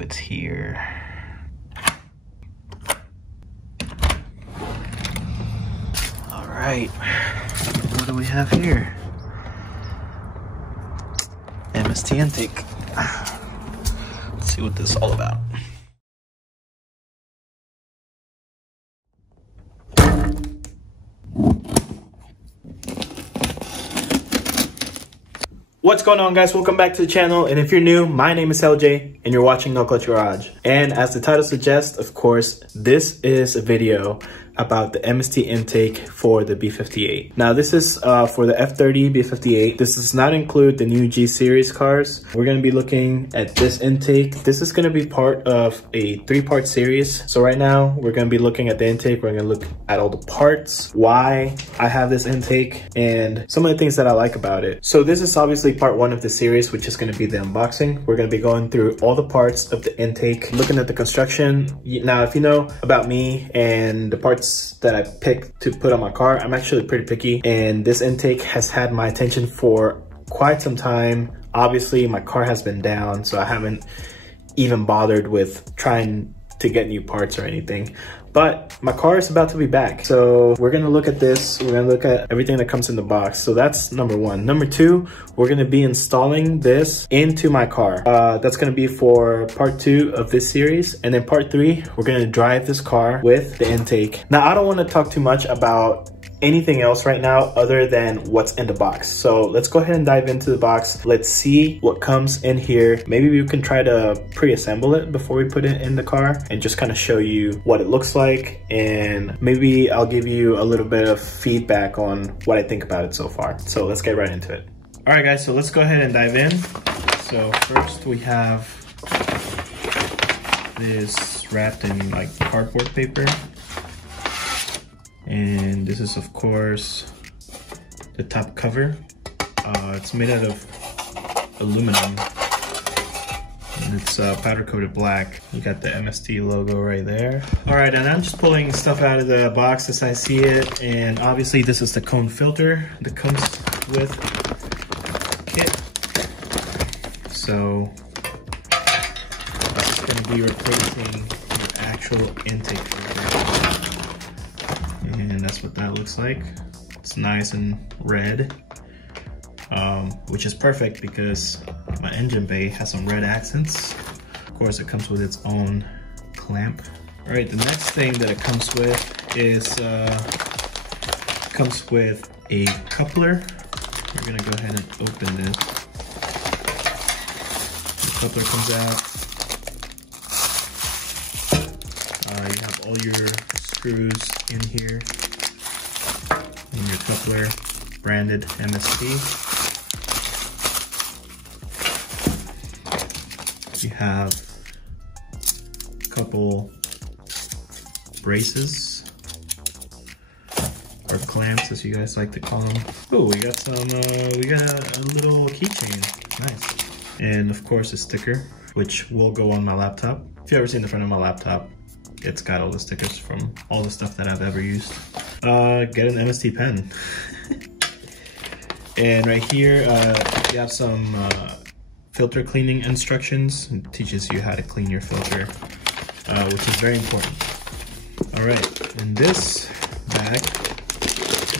it's here. All right, what do we have here? MST intake. Let's see what this is all about. What's going on, guys? Welcome back to the channel, and if you're new, my name is LJ and you're watching NoClutch Garage. And as the title suggests, of course, this is a video about the MST intake for the B58. Now this is for the F30 B58. This does not include the new G series cars. We're going to be looking at this intake. This is going to be part of a 3-part series. So right now we're going to be looking at the intake. We're going to look at all the parts, why I have this intake, and some of the things that I like about it. So this is obviously part 1 of the series, which is going to be the unboxing. We're going to be going through all the parts of the intake, looking at the construction. Now, if you know about me and the parts that I picked to put on my car, I'm actually pretty picky, and this intake has had my attention for quite some time. Obviously, my car has been down, so I haven't even bothered with trying to get new parts or anything. But my car is about to be back. So we're gonna look at this. We're gonna look at everything that comes in the box. So that's number 1. Number 2, we're gonna be installing this into my car. That's gonna be for part 2 of this series. And then part 3, we're gonna drive this car with the intake. Now, I don't wanna talk too much about anything else right now other than what's in the box. So let's go ahead and dive into the box. Let's see what comes in here. Maybe we can try to pre-assemble it before we put it in the car and just kind of show you what it looks like, and maybe I'll give you a little bit of feedback on what I think about it so far. So let's get right into it. All right, guys, so let's go ahead and dive in. So first we have this wrapped in like cardboard paper. And this is, of course, the top cover. It's made out of aluminum, and it's powder coated black. You got the MST logo right there. All right, and I'm just pulling stuff out of the box as I see it. And obviously this is the cone filter that comes with the kit. So that's gonna be replacing the actual intake filter. And that's what that looks like. It's nice and red, which is perfect because my engine bay has some red accents. Of course, it comes with its own clamp. All right, the next thing that it comes with is comes with a coupler. We're gonna go ahead and open this. The coupler comes out. You have all your screws in here, and your coupler branded MST. You have a couple braces, or clamps as you guys like to call them. Oh, we got some, we got a little keychain, nice. And of course a sticker, which will go on my laptop. If you've ever seen the front of my laptop, it's got all the stickers from all the stuff that I've ever used. Get an MST pen. And right here, you have some filter cleaning instructions. It teaches you how to clean your filter, which is very important. All right, in this bag,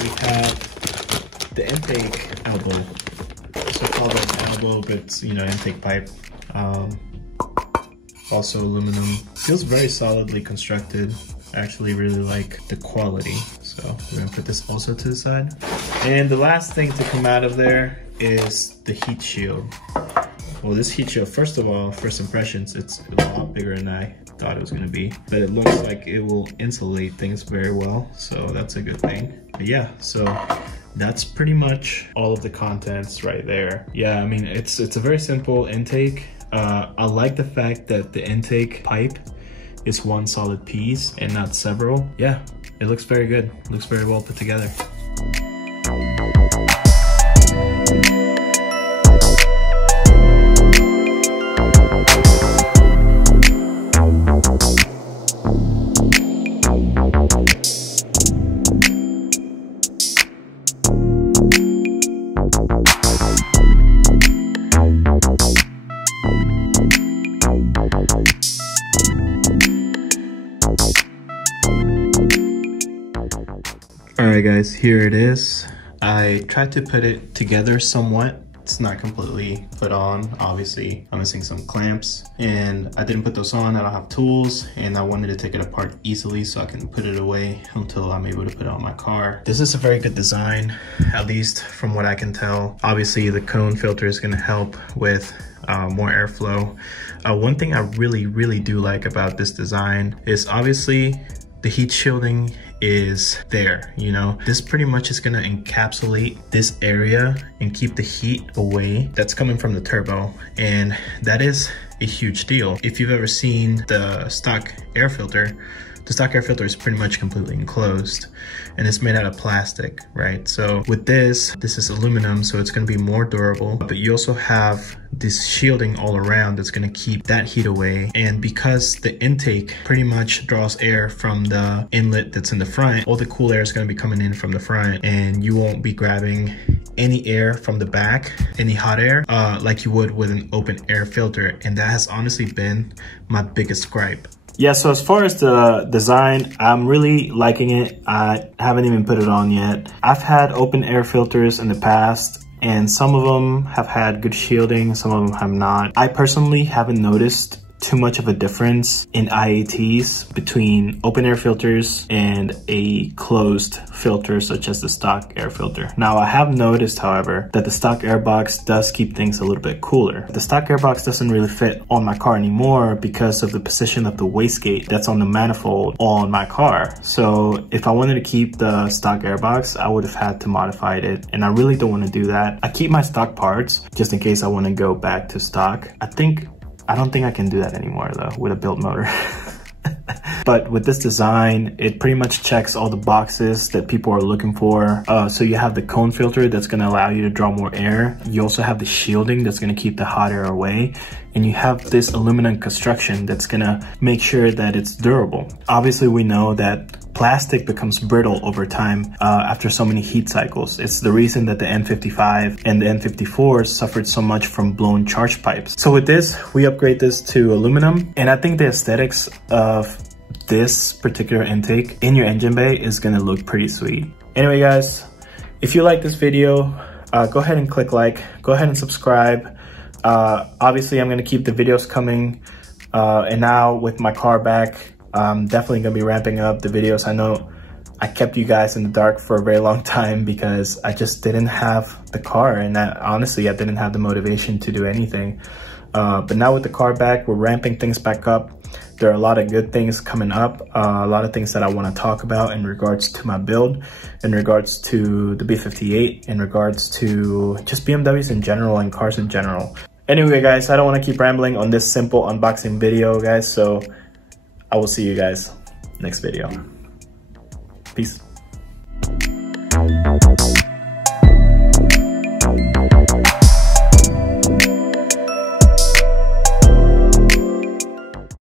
we have the intake elbow. So called an elbow, but it's, you know, intake pipe. Also aluminum. Feels very solidly constructed. I actually really like the quality. So we're gonna put this also to the side. And the last thing to come out of there is the heat shield. Well, this heat shield, first of all, first impressions, it's a lot bigger than I thought it was gonna be. But it looks like it will insulate things very well. So that's a good thing. But yeah, so that's pretty much all of the contents right there. Yeah, I mean, it's a very simple intake. I like the fact that the intake pipe is one solid piece and not several. Yeah, it looks very good. It looks very well put together. All right guys, here it is. I tried to put it together somewhat. It's not completely put on. Obviously, I'm missing some clamps and I didn't put those on. I don't have tools and I wanted to take it apart easily so I can put it away until I'm able to put it on my car. This is a very good design, at least from what I can tell. Obviously, the cone filter is going to help with more airflow. One thing I really do like about this design is obviously the heat shielding is there, you know. This pretty much is gonna encapsulate this area and keep the heat away that's coming from the turbo, and that is a huge deal. If you've ever seen the stock air filter, the stock air filter is pretty much completely enclosed and it's made out of plastic, right? So with this is aluminum, so it's gonna be more durable, but you also have this shielding all around that's gonna keep that heat away. And because the intake pretty much draws air from the inlet that's in the front, all the cool air is gonna be coming in from the front and you won't be grabbing any air from the back, any hot air, like you would with an open air filter. And that has honestly been my biggest gripe. Yeah, so as far as the design, I'm really liking it. I haven't even put it on yet. I've had open air filters in the past and some of them have had good shielding, some of them have not. I personally haven't noticed too much of a difference in IATs between open air filters and a closed filter such as the stock air filter. Now I have noticed, however, that the stock air box does keep things a little bit cooler. The stock air box doesn't really fit on my car anymore because of the position of the wastegate that's on the manifold on my car. So if I wanted to keep the stock air box, I would have had to modify it, and I really don't want to do that. I keep my stock parts just in case I want to go back to stock. I don't think I can do that anymore though with a built motor. But with this design, it pretty much checks all the boxes that people are looking for. So you have the cone filter that's gonna allow you to draw more air. You also have the shielding that's gonna keep the hot air away. And you have this aluminum construction that's gonna make sure that it's durable. Obviously, we know that plastic becomes brittle over time after so many heat cycles. It's the reason that the N55 and the N54 suffered so much from blown charge pipes. So with this, we upgrade this to aluminum. And I think the aesthetics of this particular intake in your engine bay is gonna look pretty sweet. Anyway, guys, if you like this video, go ahead and click like, go ahead and subscribe. Obviously, I'm gonna keep the videos coming. And now with my car back, I'm definitely gonna be ramping up the videos. I know I kept you guys in the dark for a very long time because I just didn't have the car, and honestly, I didn't have the motivation to do anything. But now with the car back, we're ramping things back up. There are a lot of good things coming up, a lot of things that I want to talk about in regards to my build, in regards to the B58, in regards to just BMWs in general and cars in general. Anyway, guys, I don't want to keep rambling on this simple unboxing video, guys, so I will see you guys next video. Peace.